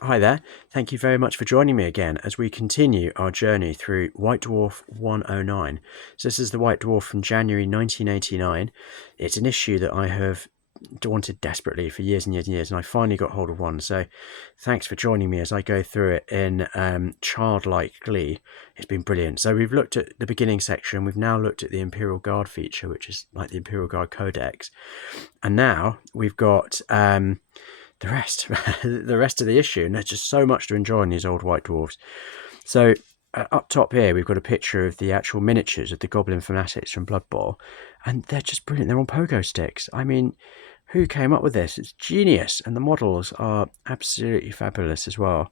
Hi there, thank you very much for joining me again as we continue our journey through White Dwarf 109. So this is the White Dwarf from January 1989. It's an issue that I have wanted desperately for years and years and years, and I finally got hold of one. So thanks for joining me as I go through it in childlike glee. It's been brilliant. So we've looked at the beginning section, we've now looked at the Imperial Guard feature, which is like the Imperial Guard Codex, and now we've got the rest, the rest of the issue, and there's just so much to enjoy in these old White Dwarfs. So up top here, we've got a picture of the actual miniatures of the Goblin fanatics from Blood Bowl, and they're just brilliant. They're on pogo sticks. I mean, who came up with this? It's genius, and the models are absolutely fabulous as well.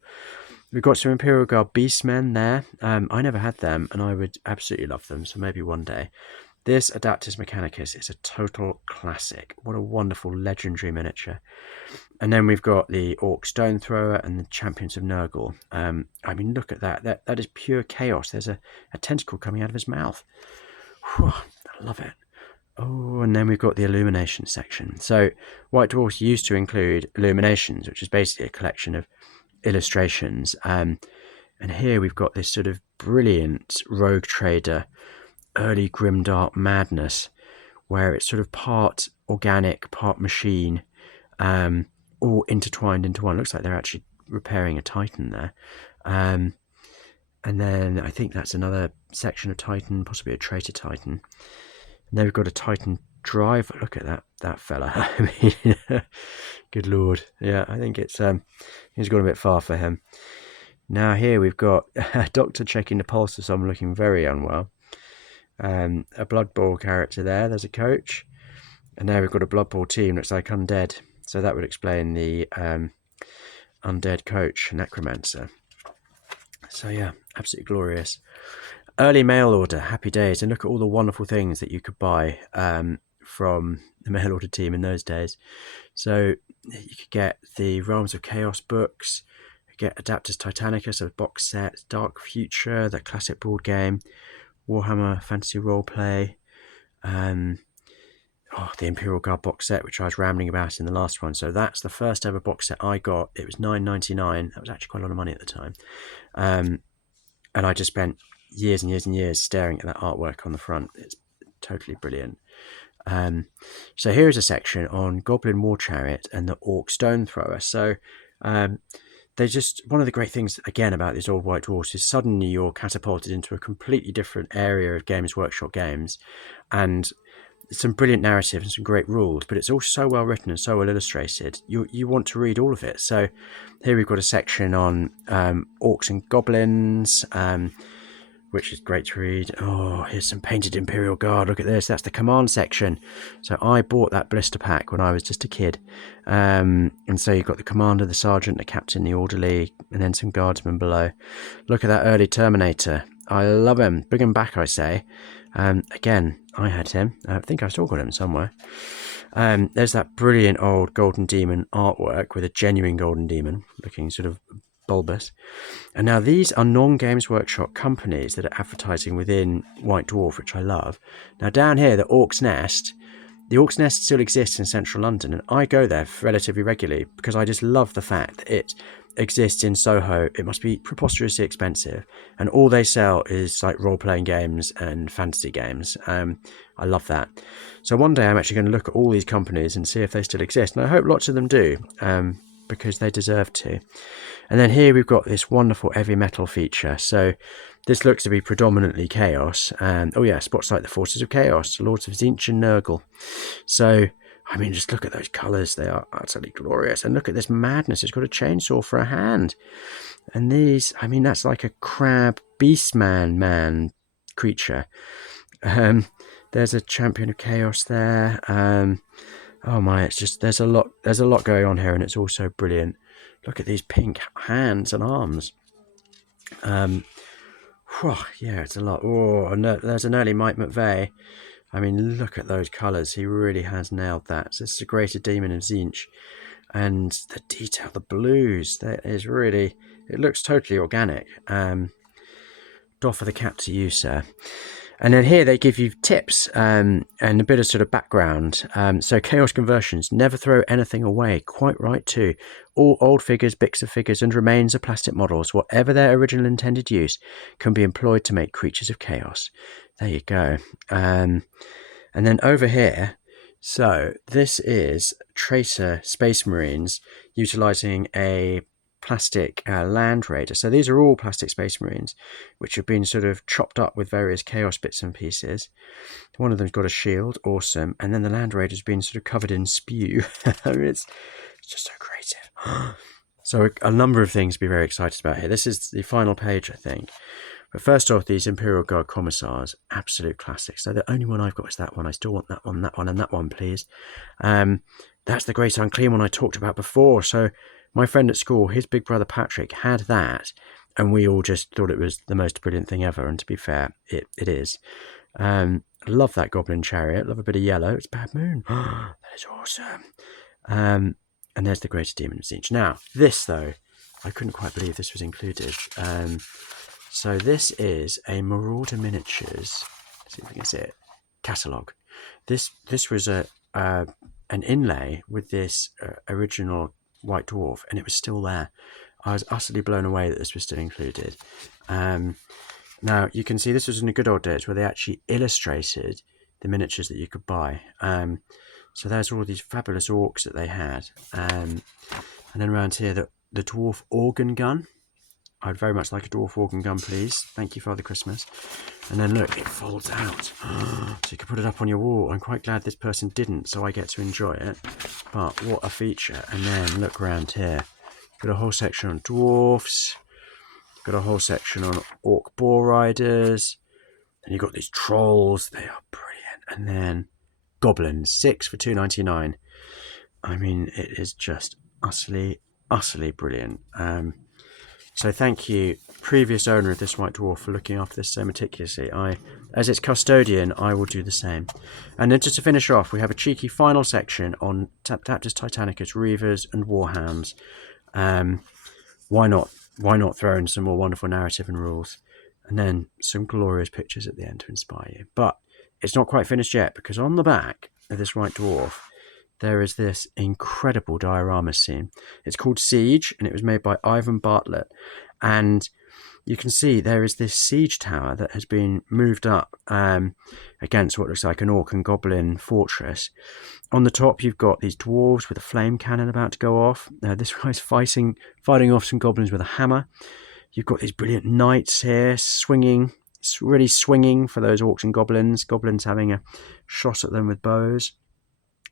We've got some Imperial Guard Beastmen there. I never had them, and I would absolutely love them, so maybe one day. This Adaptus Mechanicus is a total classic. What a wonderful, legendary miniature. And then we've got the Orc Stone Thrower and the Champions of Nurgle. I mean, look at that. That is pure chaos. There's a tentacle coming out of his mouth. Whew, I love it. Oh, and then we've got the Illumination section. So White Dwarfs used to include Illuminations, which is basically a collection of illustrations. And here we've got this sort of brilliant Rogue Trader, early grimdark madness, where it's sort of part organic, part machine, all intertwined into one. Looks like they're actually repairing a Titan there. And then I think that's another section of Titan, possibly a traitor Titan. And then we've got a Titan driver. Look at that fella. I mean, good lord. Yeah, I think it's he's gone a bit far for him. Now here we've got a doctor checking the pulse of someone looking very unwell. A Blood Bowl character there. There's a coach. And there we've got a Blood Bowl team. Looks like undead. So that would explain the undead coach, Necromancer. So yeah, absolutely glorious. Early mail order, happy days. And look at all the wonderful things that you could buy from the mail order team in those days. So you could get the Realms of Chaos books, you could get Adaptus Titanicus, a box set, Dark Future, the classic board game, Warhammer Fantasy Roleplay, the Imperial Guard box set, which I was rambling about in the last one. So that's the first ever box set I got. It was $9.99. That was actually quite a lot of money at the time. And I just spent years and years and years staring at that artwork on the front. It's totally brilliant. So here's a section on Goblin War Chariot and the Orc Stone Thrower. So they're just, one of the great things again about these old White Dwarfs is suddenly you're catapulted into a completely different area of Games Workshop games, and some brilliant narrative and some great rules, but it's all so well written and so well illustrated. You want to read all of it. So here we've got a section on orcs and goblins, which is great to read. Oh, here's some painted Imperial Guard. Look at this. That's the command section. So I bought that blister pack when I was just a kid. And so you've got the commander, the sergeant, the captain, the orderly, and then some guardsmen below. Look at that early Terminator. I love him. Bring him back, I say. Again, I had him. I think I still got him somewhere. There's that brilliant old Golden Demon artwork with a genuine Golden Demon looking sort of bulbous. And now these are non-Games Workshop companies that are advertising within White Dwarf, which I love. Now down here, the Orcs Nest still exists in central London, and I go there relatively regularly because I just love the fact that it exists in Soho. It must be preposterously expensive, and all they sell is like role-playing games and fantasy games. I love that. So one day I'm actually going to look at all these companies and see if they still exist, and I hope lots of them do, because they deserve to. And then here we've got this wonderful heavy metal feature. So this looks to be predominantly chaos. Oh yeah, spots like the Forces of Chaos, Lords of Tzeentch and Nurgle. So, I mean, just look at those colours. They are utterly glorious. And look at this madness. It's got a chainsaw for a hand. And these, I mean, that's like a crab beastman man creature. There's a Champion of Chaos there. Oh my, it's just, there's a lot going on here, and it's also brilliant. Look at these pink hands and arms. Yeah, it's a lot. Oh, and there's an early Mike McVeigh. I mean, look at those colours. He really has nailed that. So this is a Greater Demon of Tzeentch. And the detail, the blues, that is really, it looks totally organic. Doff of the cap to you, sir. And then here they give you tips and a bit of sort of background. So Chaos Conversions, never throw anything away. Quite right too. All old figures, bits of figures and remains of plastic models, whatever their original intended use, can be employed to make creatures of chaos. There you go. And then over here, so this is Tracer Space Marines utilizing a plastic Land Raider. So these are all plastic Space Marines, which have been sort of chopped up with various chaos bits and pieces. One of them's got a shield, awesome, and then the Land Raider's been sort of covered in spew. It's just so creative. So a number of things to be very excited about here. This is the final page, I think. But first off, these Imperial Guard Commissars, absolute classics. So the only one I've got is that one. I still want that one, and that one, please. That's the Great Unclean one I talked about before. So my friend at school, his big brother Patrick, had that, and we all just thought it was the most brilliant thing ever. And to be fair, it is. Love that Goblin Chariot. Love a bit of yellow. It's Bad Moon. That is awesome. And there's the Greater Demon of Siege. Now, this, though, I couldn't quite believe this was included. So this is a Marauder Miniatures. Let's see if we can see it. Catalogue. This was an inlay with this original White Dwarf, and it was still there. I was utterly blown away that this was still included. Now you can see this was in the good old days where they actually illustrated the miniatures that you could buy. So there's all these fabulous orcs that they had, and then around here the dwarf organ gun. I'd very much like a dwarf organ gun, please. Thank you, Father Christmas. And then look, it folds out. So you can put it up on your wall. I'm quite glad this person didn't, so I get to enjoy it. But what a feature. And then look around here. Got a whole section on dwarfs. Got a whole section on orc boar riders. And you've got these trolls. They are brilliant. And then goblins, 6 for $2.99. I mean, it is just utterly brilliant. So thank you, previous owner of this White Dwarf, for looking after this so meticulously. As its custodian, I will do the same. And then just to finish off, we have a cheeky final section on Taptus Titanicus, Reavers and Warhams. Why not throw in some more wonderful narrative and rules? And then some glorious pictures at the end to inspire you. But it's not quite finished yet, because on the back of this White Dwarf, there is this incredible diorama scene. It's called Siege, and it was made by Ivan Bartlett. And you can see there is this siege tower that has been moved up against what looks like an orc and goblin fortress. On the top, you've got these dwarves with a flame cannon about to go off. This guy's fighting off some goblins with a hammer. You've got these brilliant knights here swinging, really swinging for those orcs and goblins. Goblins having a shot at them with bows.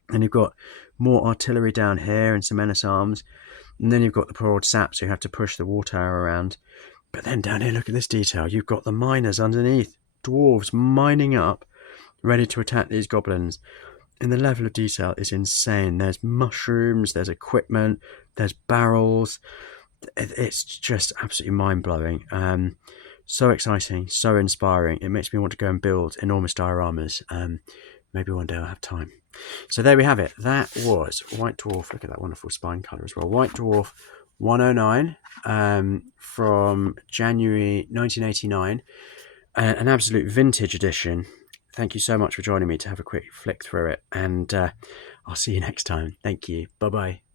And you've got more artillery down here and some menace-arms. And then you've got the poor old saps who have to push the war tower around. But then down here, look at this detail. You've got the miners underneath. Dwarves mining up, ready to attack these goblins. And the level of detail is insane. There's mushrooms, there's equipment, there's barrels. It's just absolutely mind-blowing. So exciting, so inspiring. It makes me want to go and build enormous dioramas. Maybe one day I'll have time. So there we have it. That was White Dwarf. Look at that wonderful spine colour as well. White Dwarf 109 from January 1989. An absolute vintage edition. Thank you so much for joining me to have a quick flick through it. And I'll see you next time. Thank you. Bye-bye.